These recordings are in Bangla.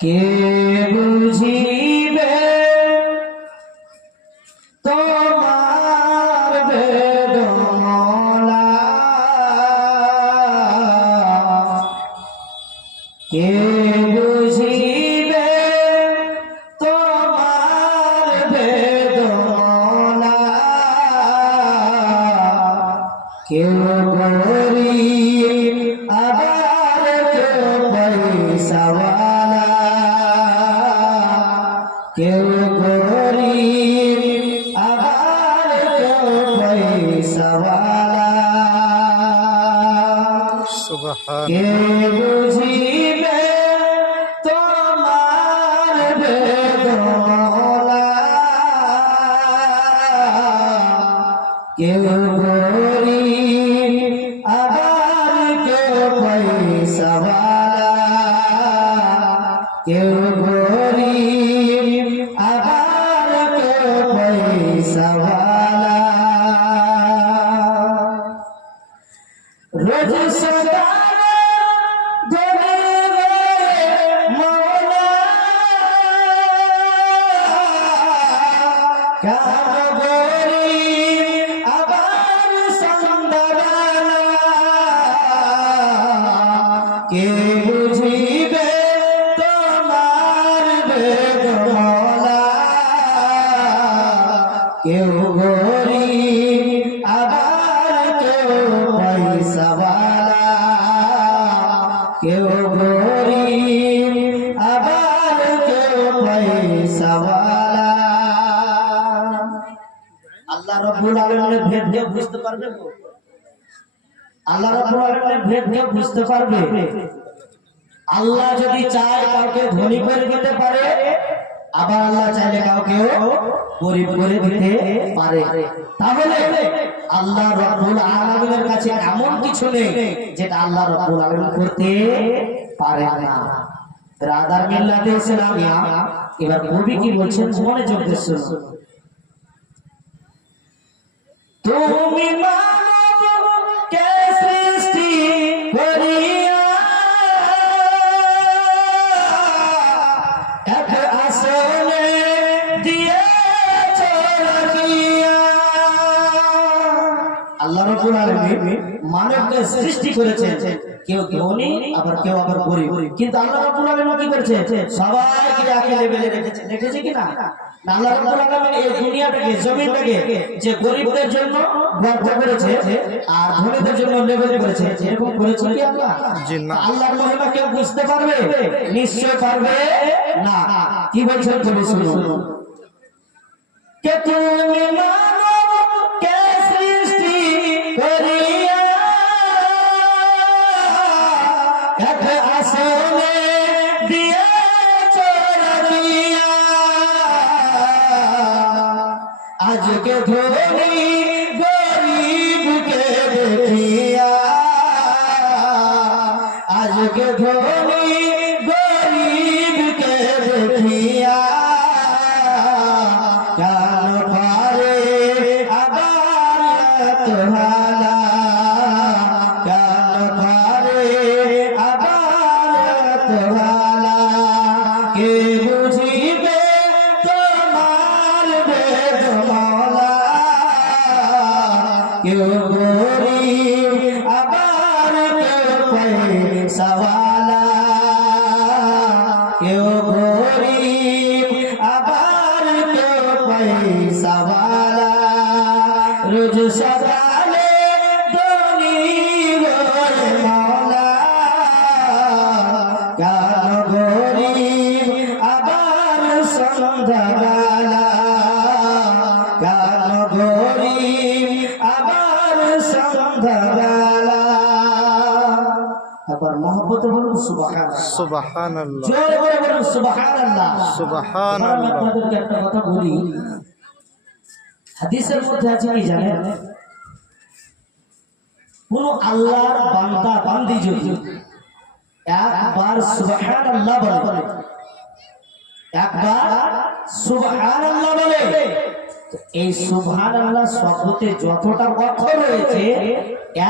কে বুঝিবে তোমার বেদনা, কে বুঝিবে তোমার বেদনা, কেউ গরিব আবার কেউ পয়সাওয়ালা, কেউ গরিব আবার কেউ পয়সাওয়ালা, কে বুঝিবে তোমার বেদনা, কেউ গরিব আবার কেউ পয়সাওয়ালা, কেউ গরিব আবার কেউ পয়সাওয়ালা, রোজ সদারে গরিবে মওলা, কার গরিব আবার সন্দাবালা, কে বুঝিবে তোমার বেদনা, কেউ গরিব আবার কেউ পয়সাওয়ালা, কেউ গরিব আবার কেউ পয়সাওয়ালা। আল্লাহ রাব্বুল আলামিনের ভেদ কেউ বুঝতে পারবে? আল্লাহ রাব্বুল আলামিনের ভেদ কেউ বুঝতে পারবে? আল্লাহ যদি চায় কাউকে ধনী করে দিতে পারে, আবার আল্লাহ চাইলে কাউকে গরিব করে দিতে পারে। তাহলে আল্লাহ রাব্বুল আলামিনের কাছে এমন কিছু নেই যেটা আল্লাহ রাব্বুল আলামিন করতে পারে না। রাদার মিল্লাতে ইসলামিয়া এবার কবি কি বলছেন মনোযোগ দিয়ে শুনুন। তুমি মানব কে সৃষ্টি করিয়া এক আসনে দিয়েছ রাখিয়া। আল্লাহ রাব্বুল আলামিন মানবকে সৃষ্টি করেছেন, কেউ ধনী আবার কেউ আবার গরিব, কিন্তু আল্লাহ রাব্বুল আলামিন কি করেছে? সবাইকে একই লেভেলে রেখেছে। রেখেছে কিনা? আল্লাহ রাব্বুল আলামিন এই দুনিয়াটাকে, জমিনটাকে যে গরিবদের জন্য গর্ত করেছে আর ধনীদের জন্য লেভেল করেছে, এরকম করেছে কি আল্লাহ? জি না। আল্লাহর মহিমা কেউ বুঝতে পারবে? নিশ্চয় পারবে না। কি বলছেন কবি শুনুন। কে তুমি মানব কে সৃষ্টি করিয়া এক আসনে দিয়েছ রাখিয়া, আজকে ধনী গরিবকে দেখিয়া, আজকে ধনী গরিবকে দেখিয়া, কান পারে আবার তোহালা, কান পারে আবার তোহালা, কে বুঝিবে তোমার বেদনা, কেউ গরিব আবার কেউ পয়সাওয়ালা, কেউ গরিব আবার কেউ পয়সাওয়ালা, রোজ সকালে ধনী হয়ে মওলা, কার গরিব আবার সন্ধ্যাবেলা, কার গরিব আবার সন্ধ্যাবেলা। তারপর মহব্বতে বলুন সুবহানাল্লাহ, সুবহানাল্লাহ, জোরে করে বলুন সুবহানাল্লাহ, সুবহানাল্লাহ। আমি আপনাদেরকে একটা কথা বলি, হাদিসের মধ্যে আছে কি জানেন? কোন আল্লাহর বান্দা বান্দি যদি একবার সুবহানাল্লাহ বলে, একবার সুবহানাল্লাহ বলে, এই সুবহানাল্লাহ শব্দতে যতটা অক্ষর রয়েছে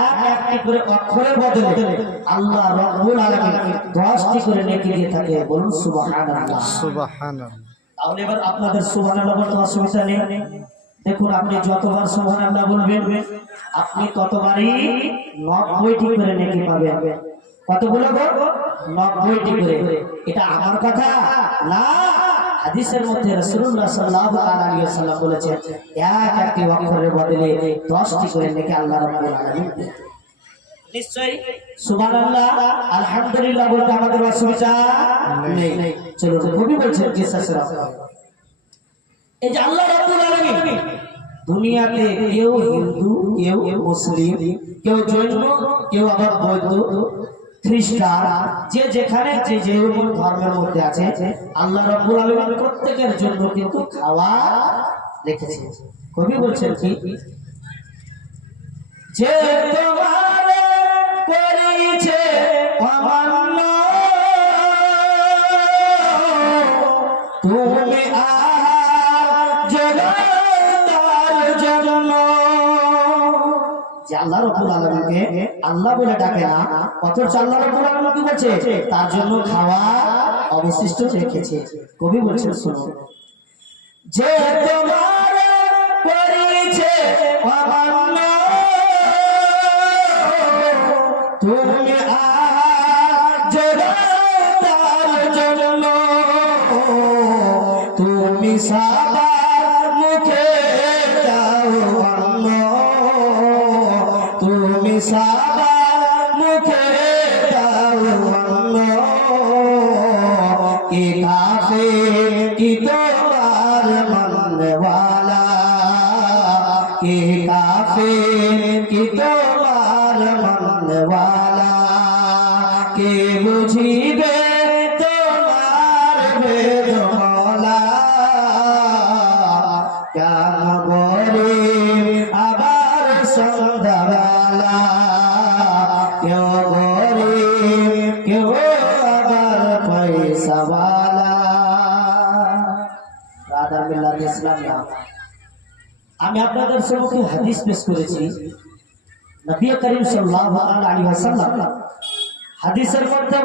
এক একটি করে অক্ষরের বদলে আল্লাহ রাব্বুল আলামিন 10টি করে নেকি দিয়ে থাকে। বলুন সুবহানাল্লাহ। সুবহানাল্লাহ। তাহলে এবার আপনাদের সুবহানাল্লাহ বলতে অসুবিধা নেই। দেখুন আপনি যতবার সুবহানাল্লাহ বলবেন আপনি ততবারই 90টি করে নেকি পাবেন। কতগুলো গো? 90টি করে। এটা আমার কথা না, হাদিসের মধ্যে রাসূলুল্লাহ সাল্লাল্লাহু আলাইহি ওয়াসাল্লাম বলেছেন এক একটি অক্ষরের বদলে 10টি করে নেকি আল্লাহ রাব্বুল আলামিন দেন। নিশ্চয়ই সুবহানাল্লাহ আলহামদুলিল্লাহ বলতে আমাদের অসুবিধা নেই। চলো নবী বলছেন কিসাসরা, এই যে আল্লাহ রাব্বুল আলামিন দুনিয়াতে কেউ হিন্দু, কেউ মুসলিম, কেউ জৈন, কেউ আবার বৌদ্ধ, খ্রিস্টান, যে যেখানে যে যে ধর্মের মধ্যে আছে আল্লাহ রাব্বুল আলামিন প্রত্যেকের জন্য কিন্তু খাবার রেখেছে। কবি বলছেন কি, যে তোমার করেছে অমান্য তুমি আল্লাহ রাব্বুল আলামিনকে আল্লাহ বলে ডাকে না, অথচ আল্লাহ রাব্বুল আলামিন কি বলছে তার জন্য খাওয়া অবশিষ্ট রেখেছে। কবি বলছেন শুনুন, যে তোমার করেছে অমান্য তুমি আজ তার জন্য তুমি সবার মুখে দাও অন্ন, তুমি সবার মুখে দাও অন্ন, কে কাফের কি তোমার মাননেওয়ালা, কে কাফের কি তোমার মাননেওয়ালা, কে বুঝিবে তোমার বেদনা, কেন গরে আবার সন্ধ্যাবেলা, কেউ গরে কেউ আবার পয়সাওয়ালা। রাধা মিল্লাত ইসলামিয়া আমি আপনাদের সম্মুখে হাদিস পেশ করেছি। নবী করিম সাল্লাল্লাহু আলাইহি ওয়াসাল্লাম হাদিসের মধ্যে